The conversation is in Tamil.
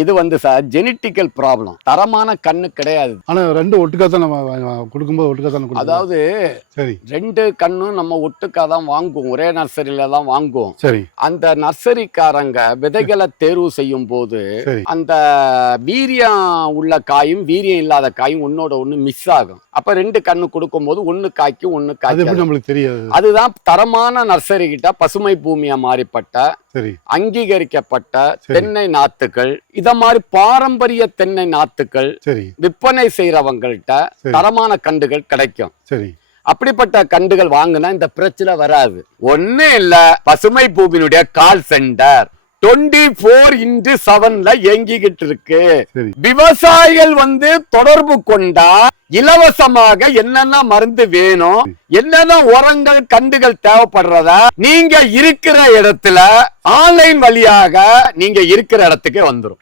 இது வந்து சார் ஜெனட்டிக்கல் ப்ராப்ளம் தரமான கண்ணு கிடையாது. ஆனா ரெண்டு ஒட்டுக்கா தான் நம்ம கொடுக்கும்போது ஒட்டுக்கா தான் கொடுக்கும் அதாவது சரி. ரெண்டு கண்ணும் நம்ம ஒட்டுக்கா தான் வாங்குவோம். ஒரே நர்சரியில தான் வாங்குவோம். சரி. அந்த நர்சரிக்காரங்க விதைகளை தேர்வு செய்யும் போது அந்த வீரியம் உள்ள காயும் வீரியம் இல்லாத காயும் ஒன்னோட ஒண்ணு மிஸ் ஆகும். அப்ப ரெண்டு கண்ணு கொடுக்கும்போது ஒண்ணு காய்க்கும் ஒண்ணு அது எப்படி காய்க்கும் நம்மளுக்கு தெரியாது? அதுதான் தரமான நர்சரி கிட்ட பசுமை பூமியா மாறிப்பட்ட அங்கீகரிக்கப்பட்ட. தென்னை நாத்துக்கள் இத மாதிரி பாரம்பரிய தென்னை நாத்துக்கள் சரி. விற்பனை செய்யறவங்கள்ட்ட. தரமான கண்டுகள் கிடைக்கும். சரி. அப்படிப்பட்ட கண்டுகள் வாங்கினா இந்த பிரச்சனை வராது. ஒண்ணு இல்ல பசுமை பூமியினுடைய call centre. Twenty four into செவன்ல இயங்கிக்கிட்டு இருக்கு விவசாயிகள் வந்து தொடர்பு கொண்டா இலவசமாக என்னென்ன மருந்து வேணும் என்னென்ன உரங்கள் கண்டுகள் தேவைப்படுறத நீங்க இருக்கிற இடத்துல ஆன்லைன் வழியாக நீங்க இருக்கிற இடத்துக்கு வந்துரும்.